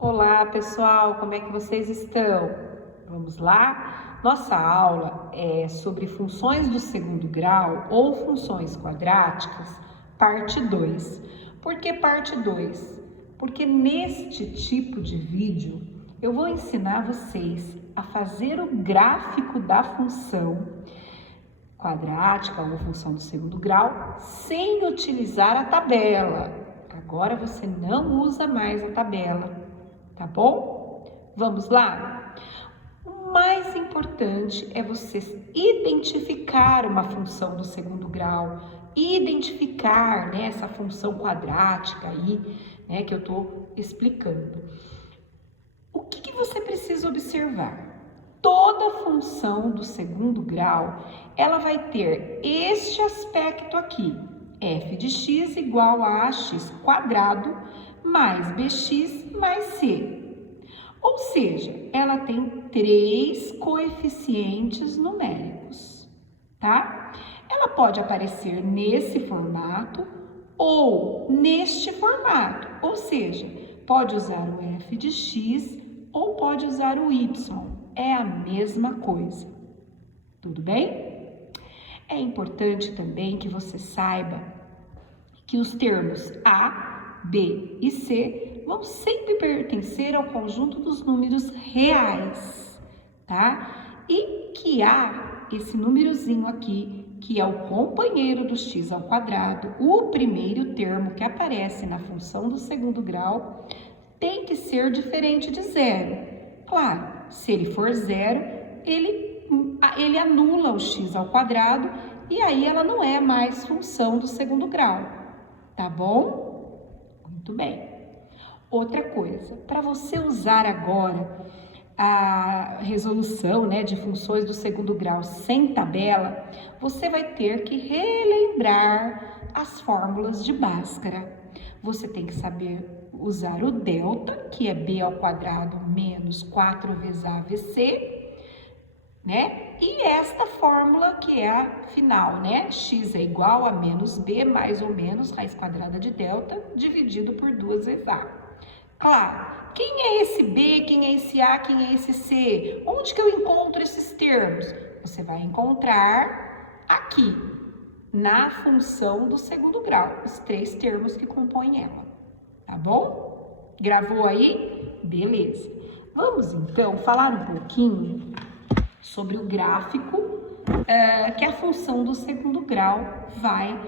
Olá pessoal, como é que vocês estão? Vamos lá? Nossa aula é sobre funções do segundo grau ou funções quadráticas, parte 2. Por que parte 2? Porque neste tipo de vídeo eu vou ensinar vocês a fazer o gráfico da função quadrática ou função do segundo grau sem utilizar a tabela. Agora você não usa mais a tabela. Tá bom? Vamos lá? O mais importante é você identificar uma função do segundo grau, identificar, né, essa função quadrática aí, né, que eu tô explicando. O que você precisa observar? Toda função do segundo grau, ela vai ter este aspecto aqui, f de x igual a ax quadrado mais bx mais c. Ou seja, ela tem 3 coeficientes numéricos, tá? Ela pode aparecer nesse formato ou neste formato, ou seja, pode usar o f de x ou pode usar o y, é a mesma coisa, tudo bem? É importante também que você saiba que os termos A, B e C vão sempre pertencer ao conjunto dos números reais, tá? E que há esse númerozinho aqui, que é o companheiro do x ao quadrado, o primeiro termo que aparece na função do segundo grau, tem que ser diferente de zero. Claro, se ele for zero, ele anula o x ao quadrado e aí ela não é mais função do segundo grau, tá bom? Muito bem. Outra coisa, para você usar agora a resolução, né, de funções do segundo grau sem tabela, você vai ter que relembrar as fórmulas de Bhaskara. Você tem que saber usar o delta, que é b ao quadrado menos 4 vezes a VC, né? E esta fórmula que é a final, né? X é igual a menos b mais ou menos raiz quadrada de delta dividido por 2 vezes a. Claro, quem é esse b, quem é esse a, quem é esse c? Onde que eu encontro esses termos? Você vai encontrar aqui, na função do segundo grau, os 3 termos que compõem ela, tá bom? Gravou aí? Beleza. Vamos então falar um pouquinho sobre o gráfico que a função do segundo grau vai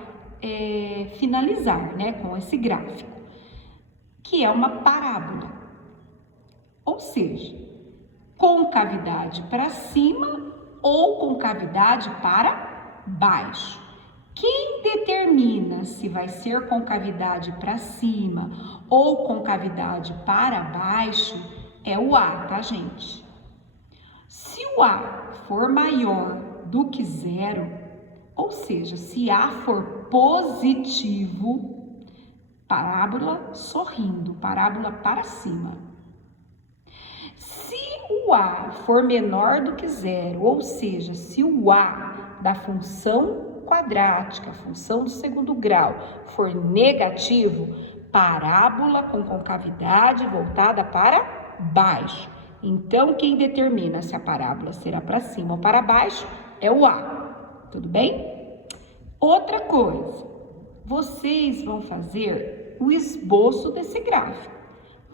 finalizar, né, com esse gráfico, que é uma parábola, ou seja, concavidade para cima ou concavidade para baixo. Quem determina se vai ser concavidade para cima ou concavidade para baixo é o A, tá, gente? Se o A for maior do que zero, ou seja, se A for positivo, parábola sorrindo, parábola para cima. Se o A for menor do que zero, ou seja, se o A da função quadrática, função do segundo grau, for negativo, parábola com concavidade voltada para baixo. Então, quem determina se a parábola será para cima ou para baixo é o A, tudo bem? Outra coisa, vocês vão fazer o esboço desse gráfico,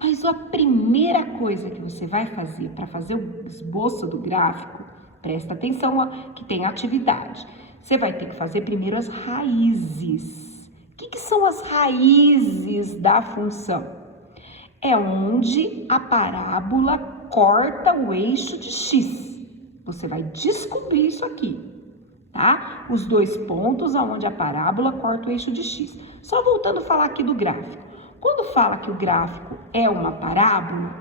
mas a primeira coisa que você vai fazer para fazer o esboço do gráfico, presta atenção que tem atividade. Você vai ter que fazer primeiro as raízes. O que são as raízes da função? É onde a parábola corta o eixo de x. Você vai descobrir isso aqui, tá? Os 2 pontos onde a parábola corta o eixo de x. Só voltando a falar aqui do gráfico. Quando fala que o gráfico é uma parábola,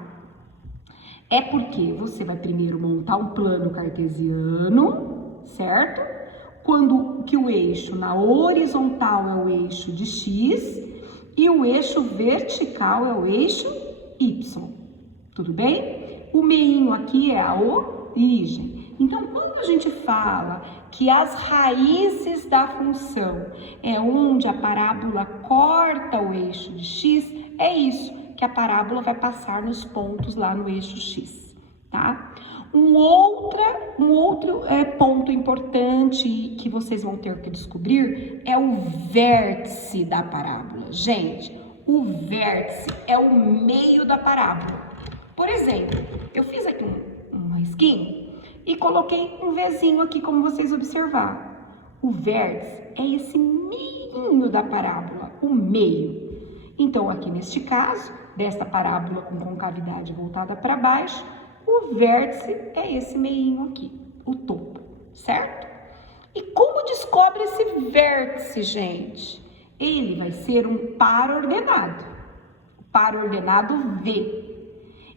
é porque você vai primeiro montar um plano cartesiano, certo? Quando que o eixo na horizontal é o eixo de x e o eixo vertical é o eixo y, tudo bem? O meinho aqui é a origem. Então, quando a gente fala que as raízes da função é onde a parábola corta o eixo de x, é isso, que a parábola vai passar nos pontos lá no eixo X, tá? Um outro ponto importante que vocês vão ter que descobrir é o vértice da parábola. Gente, o vértice é o meio da parábola. Por exemplo, eu fiz aqui um risquinho e coloquei um Vzinho aqui, como vocês observaram. O vértice é esse meio da parábola, o meio. Então, aqui neste caso, desta parábola com concavidade voltada para baixo, o vértice é esse meinho aqui, o topo, certo? E como descobre esse vértice, gente? Ele vai ser um par ordenado, o par ordenado V.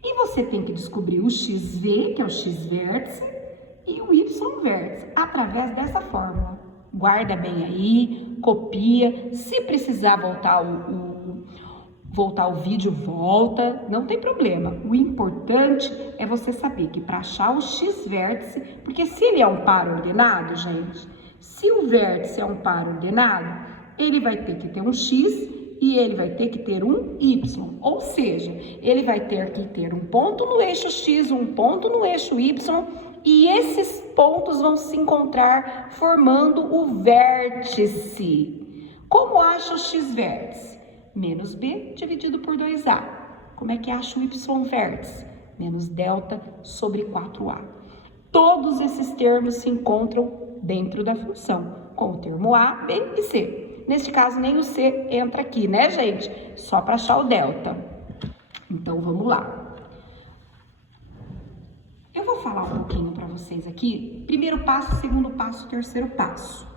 E você tem que descobrir o XV, que é o x-vértice, e o y-vértice, através dessa fórmula. Guarda bem aí, copia. Se precisar voltar o vídeo, volta, não tem problema. O importante é você saber que para achar o x-vértice, porque se ele é um par ordenado, gente, se o vértice é um par ordenado, ele vai ter que ter um x e ele vai ter que ter um y, ou seja, ele vai ter que ter um ponto no eixo x, um ponto no eixo y, e esses pontos vão se encontrar formando o vértice. Como acha o x-vértice? Menos b dividido por 2a. Como é que acha o y-vértice? Menos delta sobre 4a. Todos esses termos se encontram dentro da função, com o termo a, b e c. Neste caso, nem o c entra aqui, né, gente? Só para achar o delta. Então, vamos lá. Eu vou falar um pouquinho para vocês aqui. Primeiro passo, segundo passo, terceiro passo.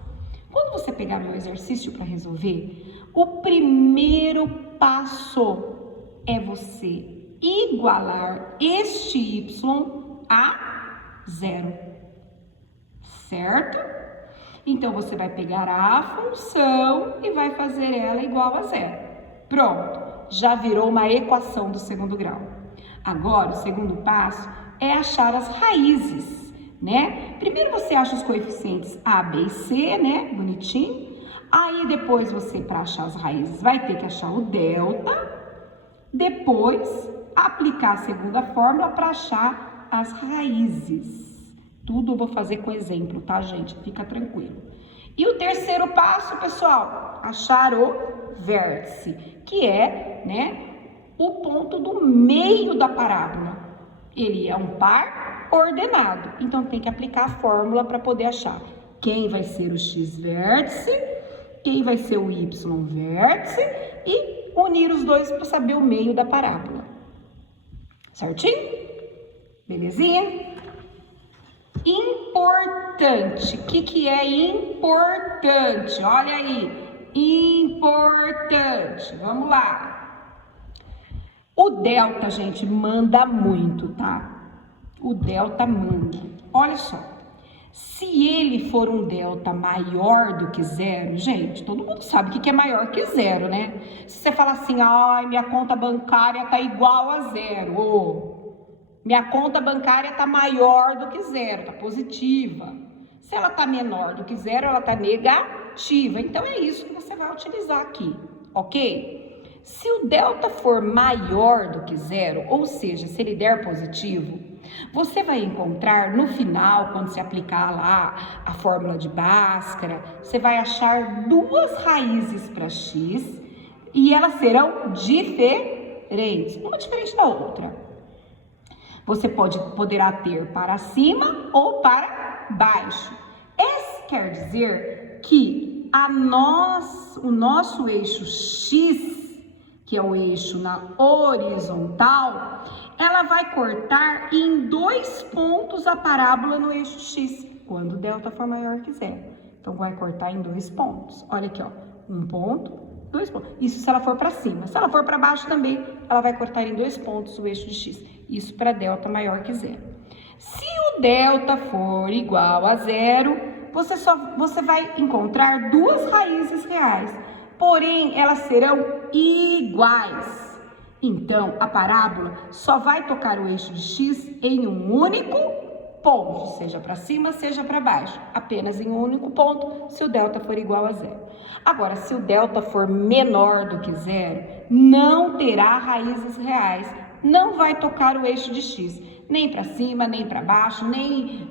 Quando você pegar meu exercício para resolver, o primeiro passo é você igualar este y a 0, certo? Então, você vai pegar a função e vai fazer ela igual a 0. Pronto, já virou uma equação do segundo grau. Agora, o segundo passo é achar as raízes, né? Primeiro você acha os coeficientes a, b e c, né? Bonitinho. Aí depois você, para achar as raízes, vai ter que achar o delta. Depois, aplicar a segunda fórmula para achar as raízes. Tudo eu vou fazer com exemplo, tá, gente? Fica tranquilo. E o terceiro passo, pessoal, achar o vértice, que é, né, o ponto do meio da parábola. Ele é um par ordenado, então tem que aplicar a fórmula para poder achar quem vai ser o x-vértice, quem vai ser o y-vértice e unir os dois para saber o meio da parábola. Certinho? Belezinha? Importante. O que é importante? Olha aí. Importante. Vamos lá. O delta, gente, manda muito, tá? O delta manda. Olha só. Se ele for um delta maior do que 0, gente, todo mundo sabe o que é maior que 0, né? Se você falar assim, ai, minha conta bancária tá igual a 0, ou minha conta bancária tá maior do que 0, tá positiva. Se ela tá menor do que 0, ela tá negativa. Então, é isso que você vai utilizar aqui, ok? Se o delta for maior do que 0, ou seja, se ele der positivo, você vai encontrar no final, quando você aplicar lá a fórmula de Bhaskara, você vai achar duas raízes para x e elas serão diferentes, uma diferente da outra. Você poderá ter para cima ou para baixo. Isso quer dizer que o nosso eixo x, que é o eixo na horizontal, ela vai cortar em 2 pontos a parábola no eixo x, quando o delta for maior que 0. Então, vai cortar em 2 pontos. Olha aqui, ó, 1 ponto, 2 pontos. Isso se ela for para cima. Se ela for para baixo também, ela vai cortar em 2 pontos o eixo de x. Isso para delta maior que 0. Se o delta for igual a 0, você vai encontrar duas raízes reais. Porém, elas serão iguais. Então, a parábola só vai tocar o eixo de x em um único pontos, seja para cima, seja para baixo, apenas em um único ponto, se o delta for igual a zero. Agora, se o delta for menor do que zero, não terá raízes reais, não vai tocar o eixo de x, nem para cima, nem para baixo, nem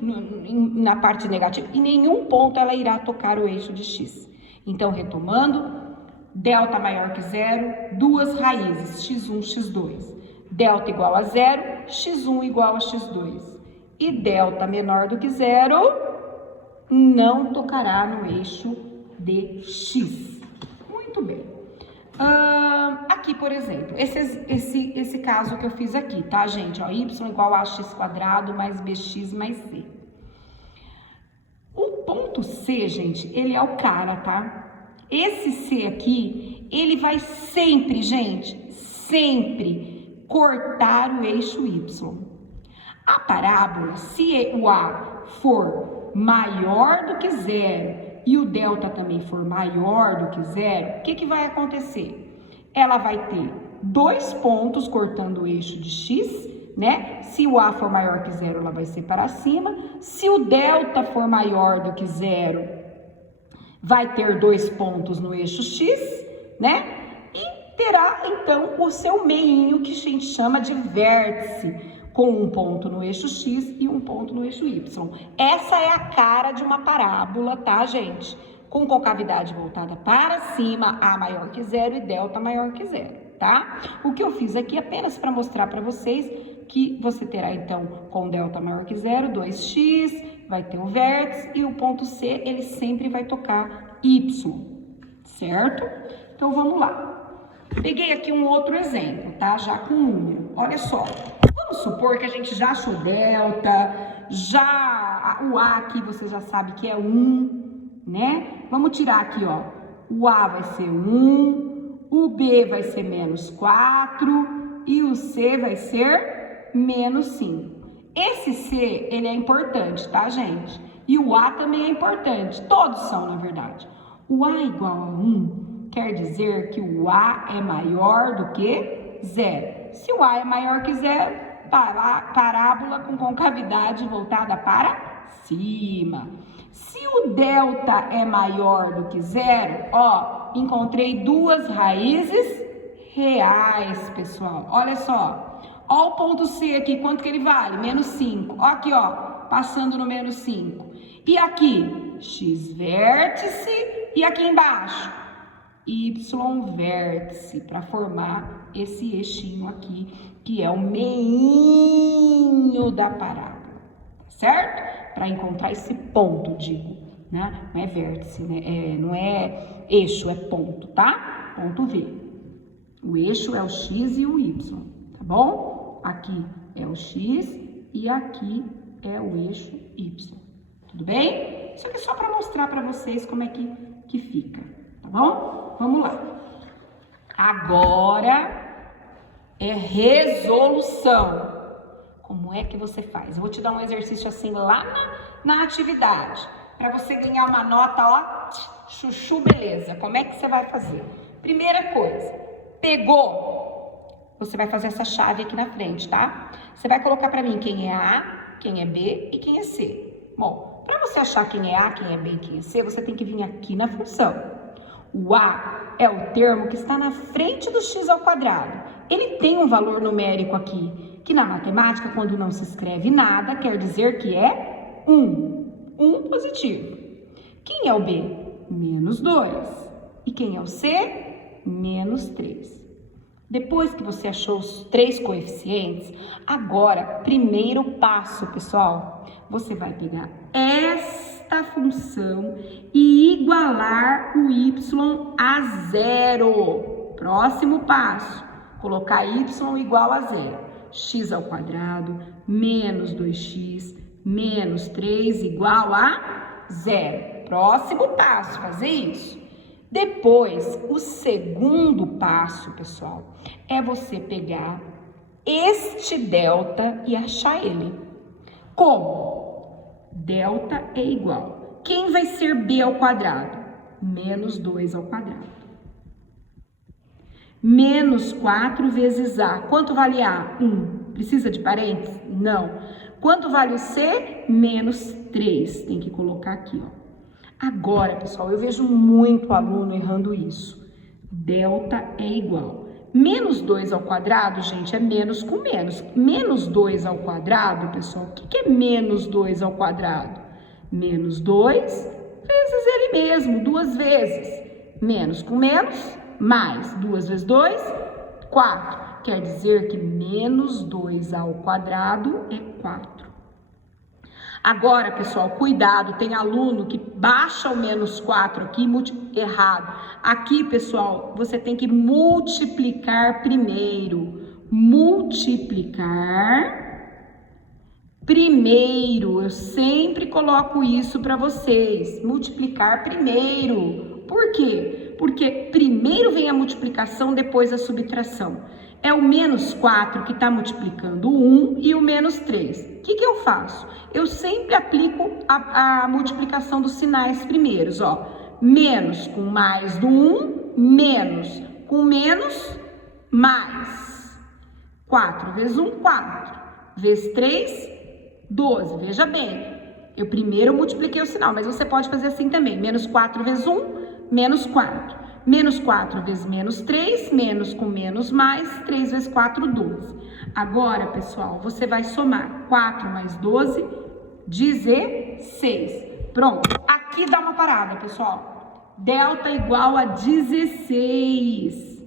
na parte negativa, em nenhum ponto ela irá tocar o eixo de x. Então, retomando, delta maior que zero, duas raízes, x1, x2. Delta igual a zero, x1 igual a x2. E delta menor do que zero, não tocará no eixo de x. Muito bem. Aqui, por exemplo, esse caso que eu fiz aqui, tá, gente? Ó, y igual a x quadrado mais bx mais c. O ponto C, gente, ele é o cara, tá? Esse C aqui, ele vai sempre, gente, sempre cortar o eixo y. A parábola, se o A for maior do que zero e o delta também for maior do que zero, o que vai acontecer? Ela vai ter dois pontos cortando o eixo de x, né? Se o A for maior que zero, ela vai ser para cima. Se o delta for maior do que zero, vai ter dois pontos no eixo x, né? E terá, então, o seu meinho, que a gente chama de vértice, com um ponto no eixo x e um ponto no eixo y. Essa é a cara de uma parábola, tá, gente? Com concavidade voltada para cima, A maior que zero e delta maior que zero, tá? O que eu fiz aqui é apenas para mostrar para vocês que você terá, então, com delta maior que zero, 2x, vai ter o vértice e o ponto C, ele sempre vai tocar y, certo? Então, vamos lá. Peguei aqui um outro exemplo, tá? Já com número. Olha só. Vamos supor que a gente já achou delta, o A aqui você já sabe que é 1, né? Vamos tirar aqui, ó. O A vai ser 1, o B vai ser menos 4 e o C vai ser menos 5. Esse C, ele é importante, tá, gente? E o A também é importante. Todos são, na verdade. O A igual a 1 quer dizer que o A é maior do que 0. Se o A é maior que 0, parábola com concavidade voltada para cima. Se o delta é maior do que zero, ó, encontrei duas raízes reais, pessoal. Olha só. Ó o ponto C aqui, quanto que ele vale? Menos 5. Ó aqui, ó, passando no menos 5. E aqui, x vértice. E aqui embaixo, y vértice, para formar esse eixinho aqui, que é o meinho da parábola, certo? Para encontrar esse ponto, digo, né? Não é vértice, né? Não é eixo, é ponto, tá? Ponto V. O eixo é o x e o y, tá bom? Aqui é o x e aqui é o eixo y. Tudo bem? Isso aqui é só para mostrar para vocês como é que fica, tá bom? Vamos lá. Agora é resolução. Como é que você faz? Eu vou te dar um exercício assim lá na atividade, para você ganhar uma nota, ó, chuchu, beleza. Como é que você vai fazer? Primeira coisa, pegou, você vai fazer essa chave aqui na frente, tá? Você vai colocar para mim quem é A, quem é B e quem é C. Bom, para você achar quem é A, quem é B e quem é C, você tem que vir aqui na função. O A é o termo que está na frente do x ao quadrado. Ele tem um valor numérico aqui, que na matemática, quando não se escreve nada, quer dizer que é 1. 1 positivo. Quem é o B? Menos 2. E quem é o C? Menos 3. Depois que você achou os três coeficientes, agora, primeiro passo, pessoal, você vai pegar esta função e igualar o y a zero. Próximo passo, colocar y igual a zero. X ao quadrado menos 2x menos 3 igual a zero. Próximo passo, fazer isso. Depois, o segundo passo, pessoal, é você pegar este delta e achar ele. Como? Delta é igual. Quem vai ser b ao quadrado? Menos 2 ao quadrado. Menos 4 vezes a. Quanto vale a? 1. Precisa de parênteses? Não. Quanto vale o C? Menos 3. Tem que colocar aqui, ó. Agora, pessoal, eu vejo muito aluno errando isso. Delta é igual. Menos 2 ao quadrado, gente, é menos com menos. Menos 2 ao quadrado, pessoal, o que é menos 2 ao quadrado? Menos 2 vezes ele mesmo, 2 vezes. Menos com menos, mais 2 vezes 2, 4. Quer dizer que menos 2 ao quadrado é 4. Agora, pessoal, cuidado, tem aluno que baixa o menos 4 aqui, errado. Aqui, pessoal, você tem que multiplicar primeiro. Multiplicar primeiro. Eu sempre coloco isso para vocês. Multiplicar primeiro. Por quê? Porque primeiro vem a multiplicação, depois a subtração. É o menos 4 que está multiplicando o 1 e o menos 3. O que eu faço? Eu sempre aplico a multiplicação dos sinais primeiros, ó. Menos com mais do 1, menos com menos, mais. 4 vezes 1, 4. Vezes 3, 12. Veja bem, eu primeiro multipliquei o sinal, mas você pode fazer assim também. Menos 4 vezes 1, menos 4. Menos 4 vezes menos 3, menos com menos mais, 3 vezes 4, 12. Agora, pessoal, você vai somar 4 mais 12, 16. Pronto. Aqui dá uma parada, pessoal. Delta igual a 16.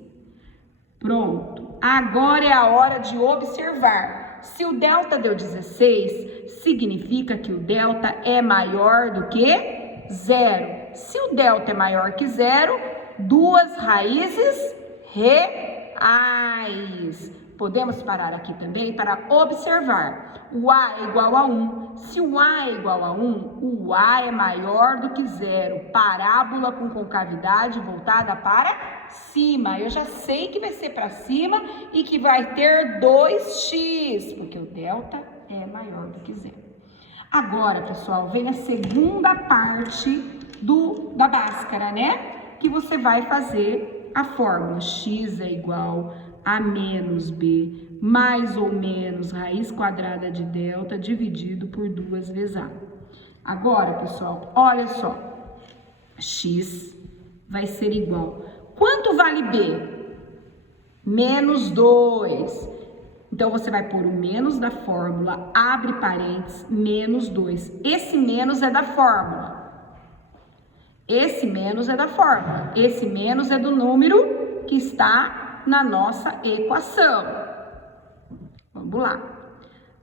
Pronto. Agora é a hora de observar. Se o delta deu 16, significa que o delta é maior do que 0. Se o delta é maior que 0, 2 raízes reais. Podemos parar aqui também para observar. O A é igual a 1. Se o A é igual a 1, o A é maior do que 0. Parábola com concavidade voltada para cima. Eu já sei que vai ser para cima e que vai ter 2x, porque o delta é maior do que 0. Agora, pessoal, vem a segunda parte da Bhaskara, né? Que você vai fazer a fórmula x é igual a menos b mais ou menos raiz quadrada de delta dividido por 2 vezes a. Agora, pessoal, olha só, x vai ser igual. Quanto vale b? Menos 2. Então, você vai pôr o menos da fórmula, abre parênteses, menos 2. Esse menos é da fórmula. Esse menos é da fórmula. Esse menos é do número que está na nossa equação. Vamos lá.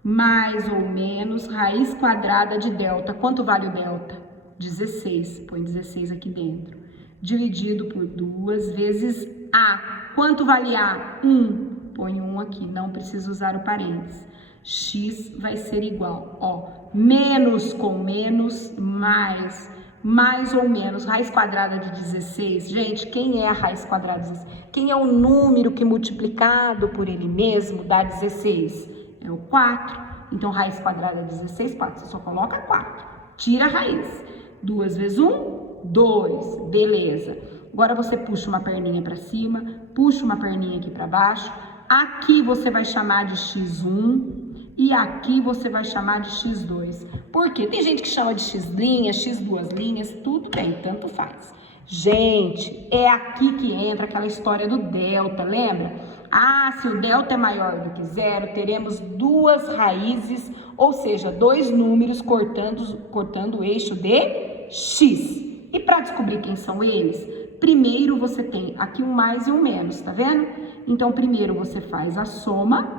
Mais ou menos raiz quadrada de delta. Quanto vale o delta? 16. Põe 16 aqui dentro. Dividido por 2 vezes A. Quanto vale A? 1. Põe 1 aqui. Não precisa usar o parênteses. X vai ser igual, ó, menos com menos, mais ou menos, raiz quadrada de 16. Gente, quem é a raiz quadrada de 16? Quem é o número que multiplicado por ele mesmo dá 16? É o 4. Então, raiz quadrada de 16, 4. Você só coloca 4. Tira a raiz. 2 vezes 1, 2. Beleza. Agora, você puxa uma perninha para cima, puxa uma perninha aqui para baixo. Aqui você vai chamar de x1. E aqui você vai chamar de x2. Por quê? Tem gente que chama de x', x2', tudo bem, tanto faz. Gente, é aqui que entra aquela história do delta, lembra? Ah, se o delta é maior do que 0, teremos 2 raízes, ou seja, 2 números cortando o eixo de x. E para descobrir quem são eles, primeiro você tem aqui um mais e um menos, tá vendo? Então, primeiro você faz a soma.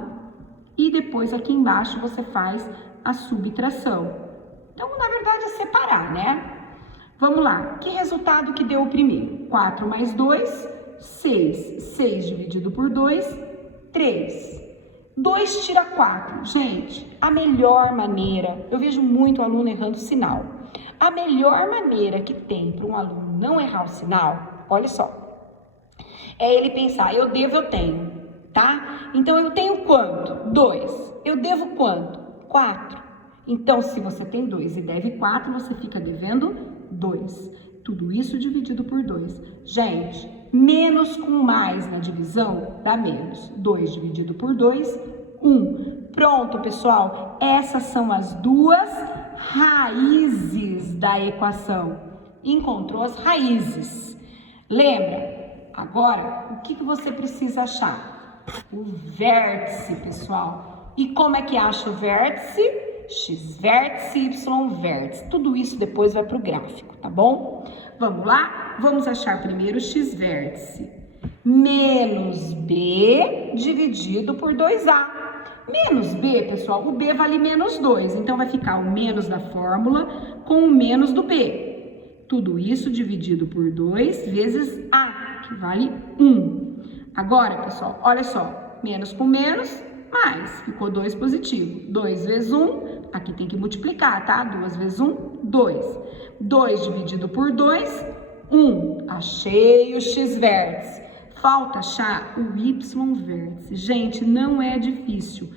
E depois aqui embaixo você faz a subtração. Então, na verdade, é separar, né? Vamos lá. Que resultado que deu o primeiro? 4 mais 2, 6. 6 dividido por 2, 3. 2 tira 4. Gente, a melhor maneira... Eu vejo muito aluno errando o sinal. A melhor maneira que tem para um aluno não errar o sinal, olha só, é ele pensar, eu devo, eu tenho. Tá? Então, eu tenho quanto? 2. Eu devo quanto? 4. Então, se você tem 2 e deve 4, você fica devendo 2. Tudo isso dividido por 2. Gente, menos com mais na divisão dá menos. 2 dividido por 2, 1. Pronto, pessoal, essas são as duas raízes da equação. Encontrou as raízes. Lembra? Agora, o que você precisa achar? O vértice, pessoal. E como é que acha o vértice? X vértice, Y vértice. Tudo isso depois vai para o gráfico, tá bom? Vamos lá? Vamos achar primeiro o X vértice. Menos B dividido por 2A. Menos B, pessoal, o B vale menos 2. Então, vai ficar o menos da fórmula com o menos do B. Tudo isso dividido por 2 vezes A, que vale 1. Agora, pessoal, olha só. Menos com menos, mais. Ficou 2 positivo. 2 vezes 1, aqui tem que multiplicar, tá? 2 vezes 1, 2. 2 dividido por 2, 1. Achei o X vértice. Falta achar o Y vértice. Gente, não é difícil.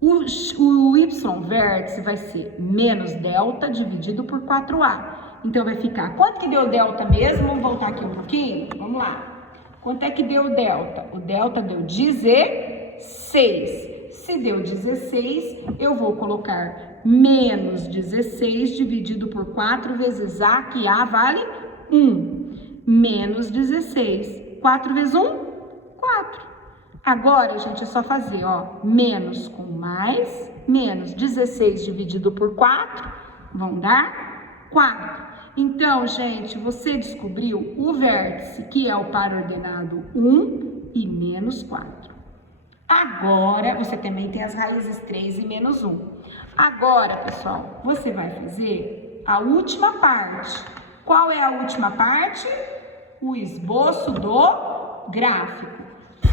O Y vértice vai ser menos delta dividido por 4A. Então, vai ficar... Quanto que deu delta mesmo? Vamos voltar aqui um pouquinho? Vamos lá. Quanto é que deu delta? O delta deu 16. Se deu 16, eu vou colocar menos 16 dividido por 4 vezes A, que A vale 1. Menos 16. 4 vezes 1, 4. Agora, gente, é só fazer, ó, menos com mais, menos 16 dividido por 4, vão dar 4. Então, gente, você descobriu o vértice, que é o par ordenado 1 e menos 4. Agora, você também tem as raízes 3 e menos 1. Agora, pessoal, você vai fazer a última parte. Qual é a última parte? O esboço do gráfico.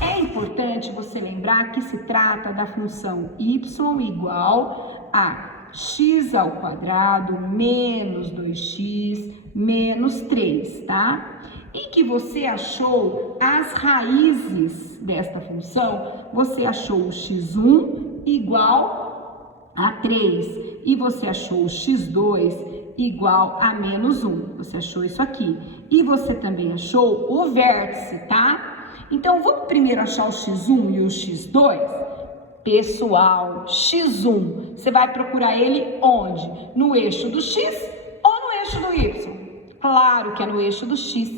É importante você lembrar que se trata da função y igual a x ao quadrado menos 2x menos 3, tá? E que você achou as raízes desta função, você achou o x1 igual a 3 e você achou o x2 igual a menos 1. Você achou isso aqui. E você também achou o vértice, tá? Então, vamos primeiro achar o x1 e o x2? Pessoal, x1, você vai procurar ele onde? No eixo do x ou no eixo do y? Claro que é no eixo do x.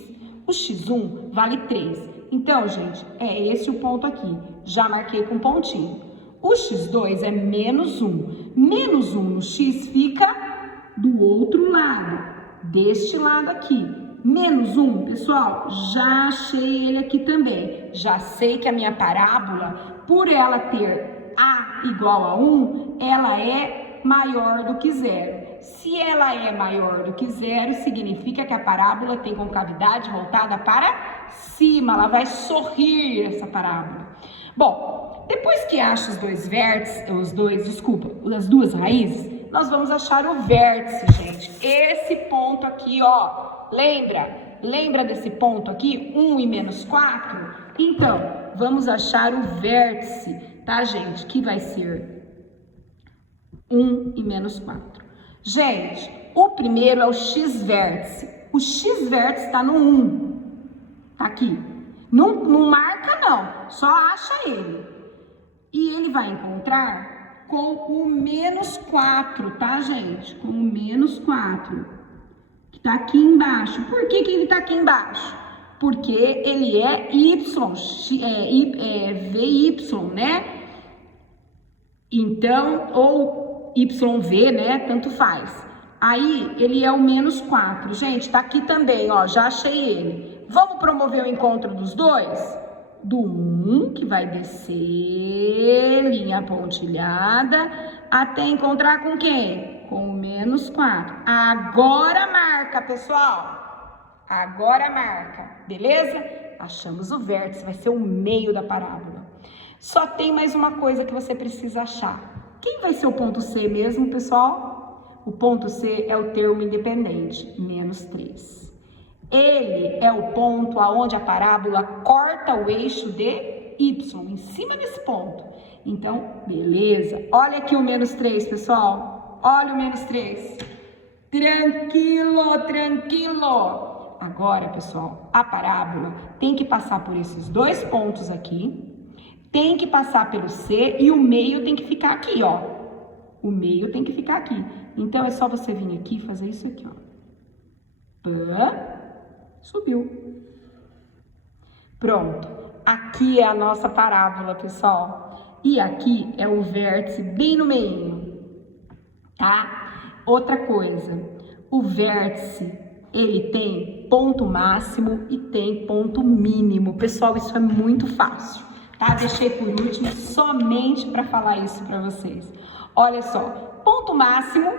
O x1 vale 3. Então, gente, é esse o ponto aqui. Já marquei com pontinho. O x2 é menos 1. Menos 1 no x fica do outro lado, deste lado aqui. Menos 1, pessoal, já achei ele aqui também. Já sei que a minha parábola, por ela ter A igual a 1, ela é maior do que 0. Se ela é maior do que 0, significa que a parábola tem concavidade voltada para cima. Ela vai sorrir, essa parábola. Bom, depois que acha os dois vértices, as duas raízes, nós vamos achar o vértice, gente. Esse ponto aqui, ó, lembra desse ponto aqui? 1 e menos 4? Então, vamos achar o vértice, tá, gente? Que vai ser 1 e menos 4. Gente, o primeiro é o x vértice. O x vértice tá no 1, tá aqui. Não marca, não, só acha ele. E ele vai encontrar com o menos 4, tá, gente? Com o menos 4, que tá aqui embaixo. Por que ele tá aqui embaixo? Porque ele é VY, né? Então, ou YV, né? Tanto faz. Aí, ele é o menos 4. Gente, tá aqui também, ó, já achei ele. Vamos promover o encontro dos dois? Do 1, que vai descer, linha pontilhada, até encontrar com quem? Com o menos 4. Agora marca, pessoal. Agora marca, beleza? Achamos o vértice, vai ser o meio da parábola. Só tem mais uma coisa que você precisa achar. Quem vai ser o ponto C mesmo, pessoal? O ponto C é o termo independente, menos 3. Ele é o ponto aonde a parábola corta o eixo de Y, em cima desse ponto. Então, beleza. Olha aqui o menos 3, pessoal. Olha o menos 3. Tranquilo, tranquilo. Agora, pessoal, a parábola tem que passar por esses dois pontos aqui. tem que passar pelo C e o meio tem que ficar aqui, ó. O meio tem que ficar aqui. Então, é só você vir aqui e fazer isso aqui, ó. Pã, subiu. Pronto. Aqui é a nossa parábola, pessoal. E aqui é o vértice bem no meio, tá? Outra coisa, o vértice, ele tem ponto máximo e tem ponto mínimo. Pessoal, isso é muito fácil, tá? Deixei por último somente para falar isso para vocês. Olha só, ponto máximo,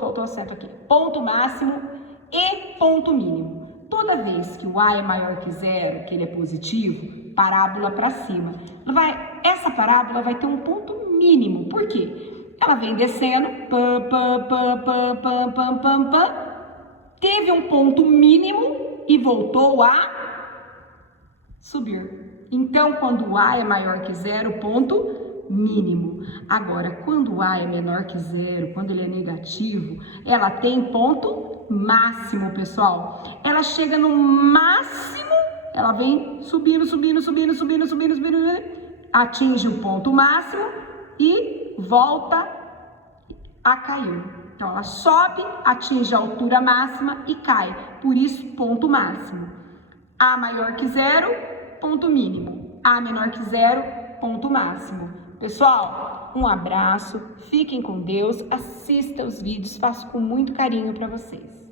faltou acento aqui, ponto máximo e ponto mínimo. Toda vez que o A é maior que zero, que ele é positivo, parábola para cima. Essa parábola vai ter um ponto mínimo. Por quê? Ela vem descendo, teve um ponto mínimo e voltou a subir. Então, quando o A é maior que zero, ponto mínimo. Agora, quando o A é menor que zero, quando ele é negativo, ela tem ponto máximo, pessoal. Ela chega no máximo, ela vem subindo, atinge o ponto máximo e volta a cair. Então, ela sobe, atinge a altura máxima e cai. Por isso, ponto máximo. A maior que zero, ponto mínimo. A menor que zero, ponto máximo. Pessoal, um abraço, fiquem com Deus, assista os vídeos, faço com muito carinho para vocês.